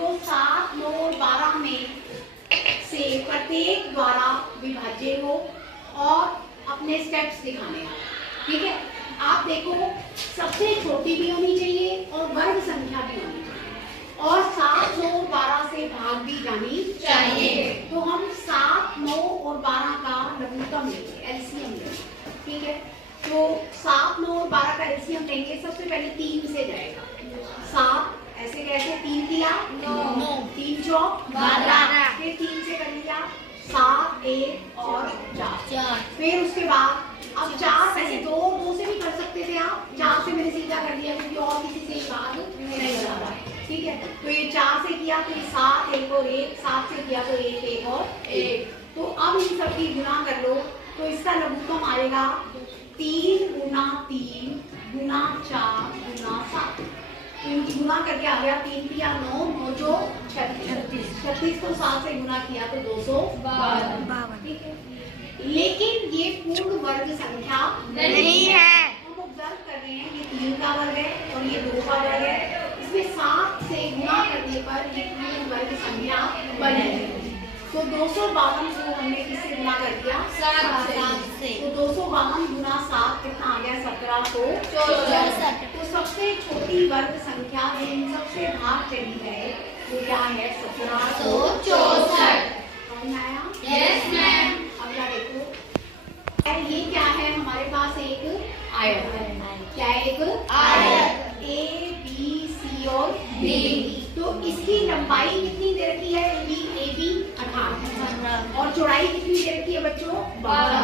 जो 7, 9 और 12 में से प्रत्येक द्वारा विभाज्य हो और अपने स्टेप्स दिखाने वाला। ठीक है, आप देखो सबसे छोटी भी होनी चाहिए और वर्ग संख्या भी होनी चाहिए और 7, 9 और 12 से भाग भी जानी चाहिए। तो हम 7, 9 और 12 का लघुत्तम लेंगे, एलसीएम लेंगे। ठीक है, तो 7, 9 और 12 का एलसीएम लेंगे। सबसे पहले 3 से जाएगा। 7 ऐसे कैसे 3 किया 9, 3 चौक 12, फिर 3 से कर लिया 7, 1 और 4। फिर उसके बाद अब 4 ऐसे 2 से भी कर सकते थे आप। 4 से मैंने सीधा कर दिया क्योंकि और किसी से भाग नहीं जा रहा है। ठीक है, तो ये 4 से किया तो ये 7, 1 और 1, 7 से किया तो 1, 1 और 1। तो अब इन सब की गुणा कर लो तो इसका लघुत्तम आएगा 3 गुना 3 गुना 4 गुना 7। तो इनकी गुणा करके आ गया 3 किया 9, 9 जो 36, 36 को 7 से गुणा किया तो 252। ठीक है, लेकिन ये पूर्ण वर्ग संख्या नहीं है। हम ऑब्जर्व कर रहे हैं ये 3 का वर्ग है और ये 2 का वर्ग है। इसमें 7 से गुणा करने पर ये पूर्ण वर्ग संख्या बनेगी। तो 252 को हमने किससे गुणा कर दिया 7 से। तो 252 गुना 7 कितना आ गया 1764। तो सबसे छोटी वर्ग संख्या जो इन सबसे भाग चली है वो क्या है 1764। समझ में आया? Yes ma'am. अगला देखो, ये क्या है हमारे पास एक आयत है। क्या है? एक आयत ए बी सी और डी। तो इसकी लंबाई कितनी दे रखी है ए बी 18 और चौड़ाई कितनी दे रखी है बच्चों 12।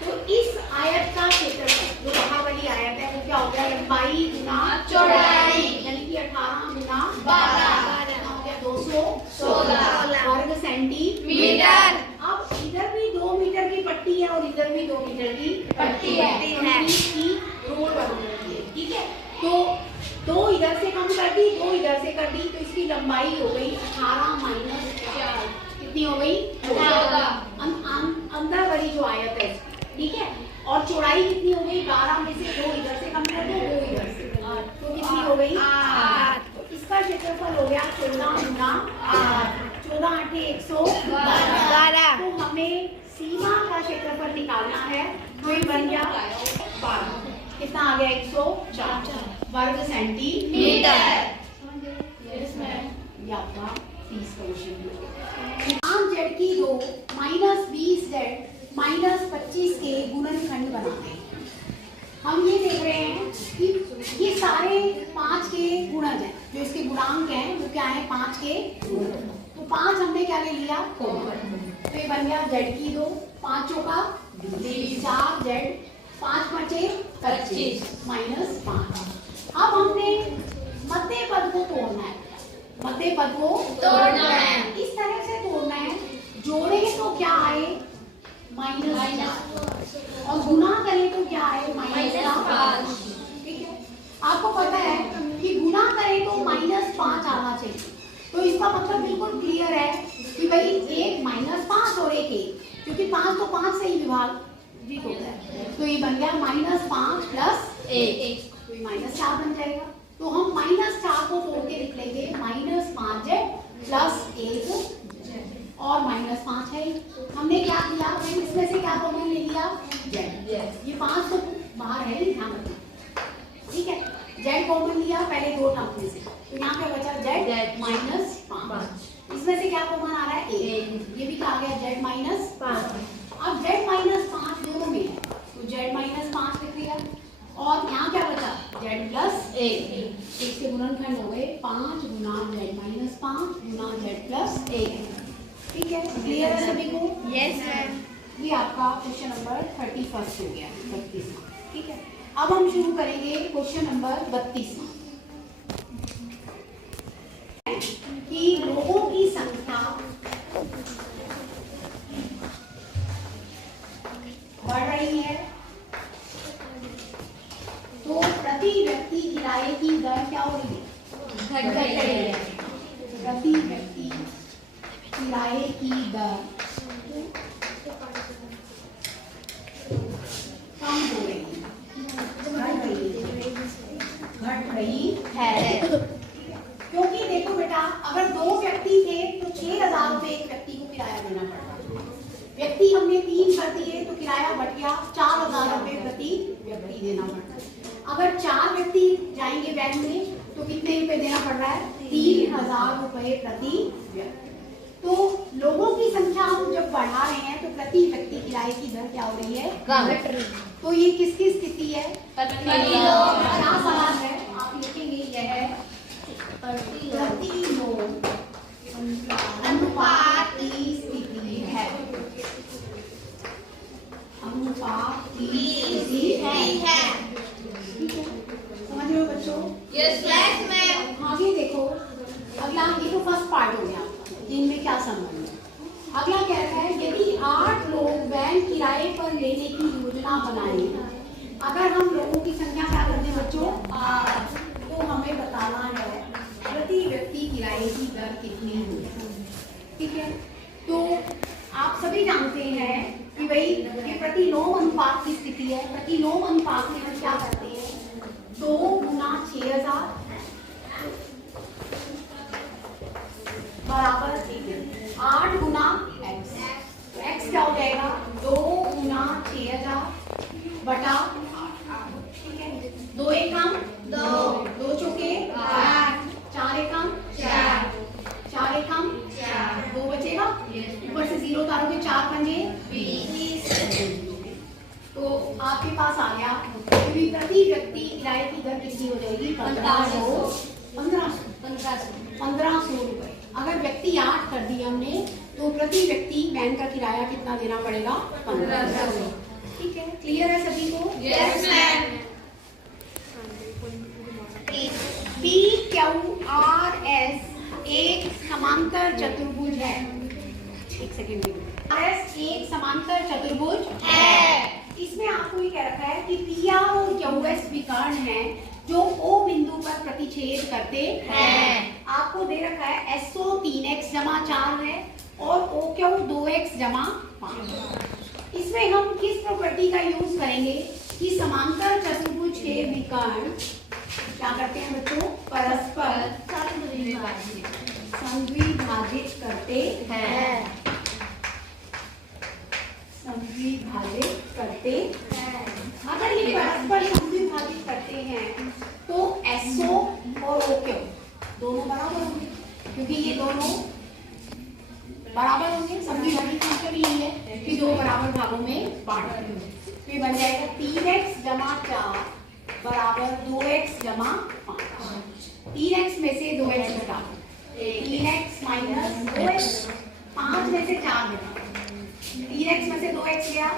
तो इस आयत का क्षेत्रफल जो बाहर वाली आयत है वो क्या हो गया लंबाई गुना चौड़ाई यानी कि 18 गुना 12 हो गया 216 वर्ग सेंटीमीटर। अब इधर भी 2 मीटर की पट्टी है और इधर भी 2 मीटर की पट्टी है। इसकी रोल बनती है। ठीक है, तो 2 इधर से कम कर दी 2 इधर से कर दी तो इसकी लंबाई हो गई 18 माइनस 4। कितनी हो गई 14। अंदर वाली जो आयत है। ठीक है, और चौड़ाई कितनी हो गई 12 में से 2 इधर से कम कर दो 2 इधर से तो कितनी हो गई 8। तो इसका क्षेत्रफल हो गया 14 गुना 8। 14 8 112। तो हमें सीमा का क्षेत्रफल निकालना है तो ये बन गया 12। कितना आ गया 104 वर्ग सेंटीमीटर। Yes ma'am. ये आपका 30 का क्वेश्चन। 5 जेड की 2 माइनस 20 जेड माइनस 25 के गुणनखंड बनाते हैं। हम ये देख रहे हैं कि ये सारे 5 के गुणज हैं। जो इसके गुणांक हैं वो क्या है 5 के गुणज। तो 5 हमने क्या ले लिया कॉमन। तो ये बन गया जेड की 2 5 चौका 4 जेड 5 बचे 25 माइनस 5। अब हमने मध्य पद को तोड़ना है। मध्य पद को तोड़ना है इस तरह से तोड़ना है। जोड़े तो क्या आए माइनस और गुना करें तो क्या आए -5। ठीक है, आपको पता है कि गुना करें तो -5 आना चाहिए। तो इसका मतलब बिल्कुल क्लियर है कि भाई एक -5 और एक 1 क्योंकि 5 तो 5 से ही विभाजित होता है। तो ये बन गया -5 प्लस 1 तो ये -4 बन जाएगा। तो हम -4 को तोड़ के लिख लेंगे -5 जेड प्लस 1 और -5 है। हमने क्या किया इसमें से क्या कॉमन ले लिया जेड। ये 5 तो बाहर है ही ध्यान रखना। ठीक है, जेड कॉमन लिया पहले 2 टर्म में से तो यहाँ पे बचा जेड -5। इसमें से क्या कॉमन आ रहा है 1। ये भी कहा गया जेड -5। अब जेड -5 दोनों में है तो जेड -5 लिख लिया और यहाँ क्या बचा जेड प्लस 1। इसके गुणनखंड हो गए 5 गुना जेड -5 गुना जेड प्लस 1। ठीक है, क्लियर है सभी को? Yes ma'am. ये आपका क्वेश्चन नंबर 31 हो गया 32वां। ठीक है, अब हम शुरू करेंगे क्वेश्चन नंबर 32वां कि लोगों की संख्या बढ़ रही है तो प्रति व्यक्ति किराए की दर क्या हो रही है घट रही है। प्रति व्यक्ति किराए की दर कम हो रही है घट रही है। क्योंकि देखो बेटा अगर 2 व्यक्ति थे तो 6,000 रुपये एक व्यक्ति को किराया देना पड़ता। व्यक्ति हमने 3 कर दिए तो किराया बढ़ गया 4,000 रुपये प्रति व्यक्ति देना पड़ता। अगर 4 व्यक्ति जाएंगे वैन में तो कितने रुपए देना पड़ रहा है? 3,000 रुपये प्रति व्यक्ति। तो लोगों की संख्या हम जब बढ़ा रहे हैं तो प्रति व्यक्ति किराए की दर क्या हो रही है? घट रही है। तो ये किसकी स्थिति है? क्या सवाल है? आप लिखेंगे यह है प्रति लोग अनुपात की स्थिति है। अनुपात की स्थिति है। समझ रहे हो बच्चों? Yes ma'am. आगे देखो, अगला ये तो फर्स्ट पार्ट हो गया जिनमें क्या संबंध है। अगला कह रहा है यदि 8 लोग वैन किराए पर लेने की योजना बनाए, अगर हम लोगों की संख्या क्या करते हैं बच्चों? 8, तो हमें बताना है प्रति व्यक्ति किराए की दर कितनी होगी। ठीक है, तो आप सभी जानते हैं कि भाई ये प्रति लोग अनुपात की स्थिति है। प्रति लोग अनुपात में हम क्या करते हैं? 2 गुना 6,000 बराबर 8 गुना x। तो x क्या हो जाएगा? 2 गुना 6,000 बटा 8। ठीक है, 2 एकम 2, 2 चौके 8, 4 एकम 4, 4 एकम 4, 2 बचेगा। ऊपर से 0 उतारोगे 4 पंजे 20। तो आपके पास आ गया कि प्रति व्यक्ति किराए की दर कितनी हो जाएगी? 1500 रुपए। अगर व्यक्ति 8 कर दिए हमने तो प्रति व्यक्ति वैन का किराया कितना देना पड़ेगा? 1500। ठीक है, क्लियर है सभी को? Yes ma'am. PQRS एक समांतर चतुर्भुज है। एक सेकेंड, RS एक समांतर चतुर्भुज है। इसमें आपको ये कह रखा है कि PR और QS विकर्ण है जो O बिंदु पर प्रतिच्छेद करते हैं। आपको दे रखा है SO 3x जमा 4 है और OQ 2x जमा 5। इसमें हम किस प्रॉपर्टी का यूज करेंगे कि समांतर चतुर्भुज के विकर्ण क्या करते हैं बच्चों? परस्पर समद्विभाजित करते हैं। समद्विभाजित करते हैं। अगर ये परस्पर समद्विभाजित करते हैं तो SO और OQ दोनों बराबर होंगे, क्योंकि ये दोनों बराबर होंगे। समद्विभाजित का मतलब यही है कि 2 बराबर भागों में बांटते हैं। फिर बन जाएगा 3x जमा 4 बराबर 2x जमा 5। 3x में से 2x घटा 3x माइनस 2x, 5 में से 4 घटा 3x में से 2x गया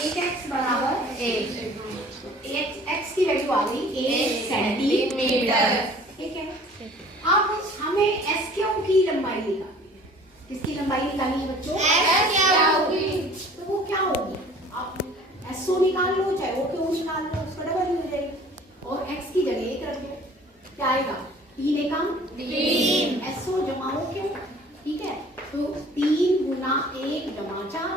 1x बराबर 1। x की वैल्यू आ गई 1 सेंटीमीटर। ठीक है, अब हमें SQ की लंबाई निकालनी है। किसकी लंबाई निकालनी है बच्चों? तो वो क्या होगी? आप SO निकाल लो चाहे OQ निकाल लो, उसका डबल ही हो जाएगी और x की जगह 1 रख दो। क्या आएगा? 3 एकम 3 SO जमा OQ। ठीक है, तो 3 गुना 1 जमा 4,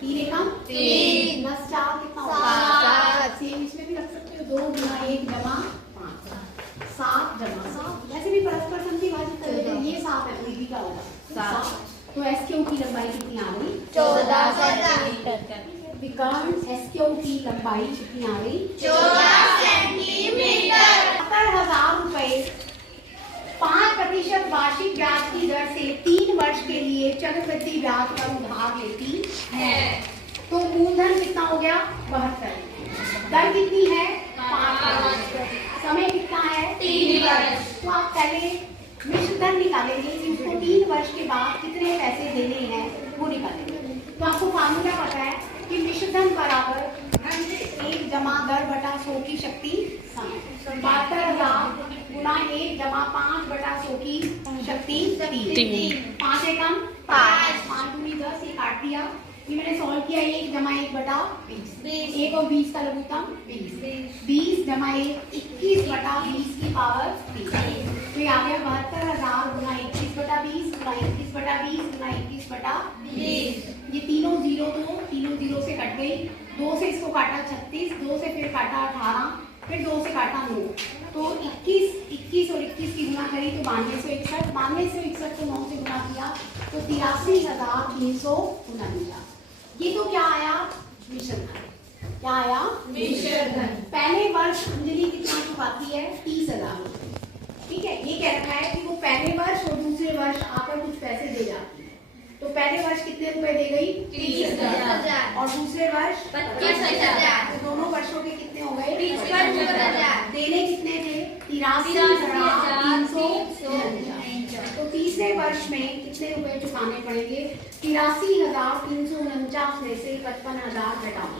3 एकम 3 प्लस 4 कितना होगा? 7। सेम इसमें भी रख सकते हो 2 गुना 1 जमा 5, 7 जमा 7। वैसे भी परस्पर समद्विभाजित कर देते हैं। ये 7 है, कोई भी क्या होगा? 7। तो SQ की लंबाई कितनी आ गई? 14 सेंटीमीटर। विकर्ण SQ की लंबाई कितनी आ गई? 14 सेंटीमीटर। 70,000 रुपए 5% वार्षिक ब्याज की दर से 3 वर्ष के लिए चक्रवृद्धि ब्याज पर उधार लेती है। तो मूलधन कितना हो गया? 72। दर कितनी है? 5%। समय कितना है? 3 वर्ष। तो आप पहले मिश्र धन निकालेंगे कि उसको 3 वर्ष के बाद कितने पैसे देने हैं वो निकालेंगे। तो आपको फार्मूला पता है कि मिश्र धन बराबर 1 जमा दर बटा 100 की शक्ति समय। 72,000 गुना 1 जमा 5 बटा 100 की शक्ति 3। 5 एकम 5, 5 दूनी 10, ये काट दिया। ये मैंने सॉल्व किया 1 जमा 1 बटा 20। 1 और 20 का लघुत्तम 20। 20 जमा 1 21 बटा 20 की पावर 30। तो ये आ गया 72,000 गुना 21 बटा 20 गुना 21 बटा 20 गुना 21 बटा 20। ये तीनों जीरो से कट गई। 2 से इसको काटा 36, 2 से फिर काटा 18, फिर 2 से काटा 9, तो 21 और 21 की गुना करी तो 9261, 9261 को 9 से गुना किया तो 83,349। ये तो क्या आया? मिशन धन। क्या आया? मिशन धन। पहले वर्ष अंजलि कितना चुकाती है? 30,000। ठीक है, ये कह रखा है कि वो पहले वर्ष और दूसरे वर्ष आकर कुछ पैसे दे जाती है। तो पहले वर्ष कितने रुपए दे गई? 30,000। और दूसरे वर्ष 25,000। तो दोनों वर्षों के कितने हो गए? 25,000। देने कितने थे? 83,349। तो तीसरे वर्ष में कितने रुपए चुकाने पड़ेंगे? 83,349 में से 55,000 घटाओ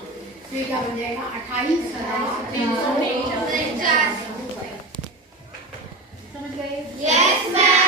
तो ये क्या बन जाएगा? 28,349 रुपए। समझ गए? Yes, ma'am.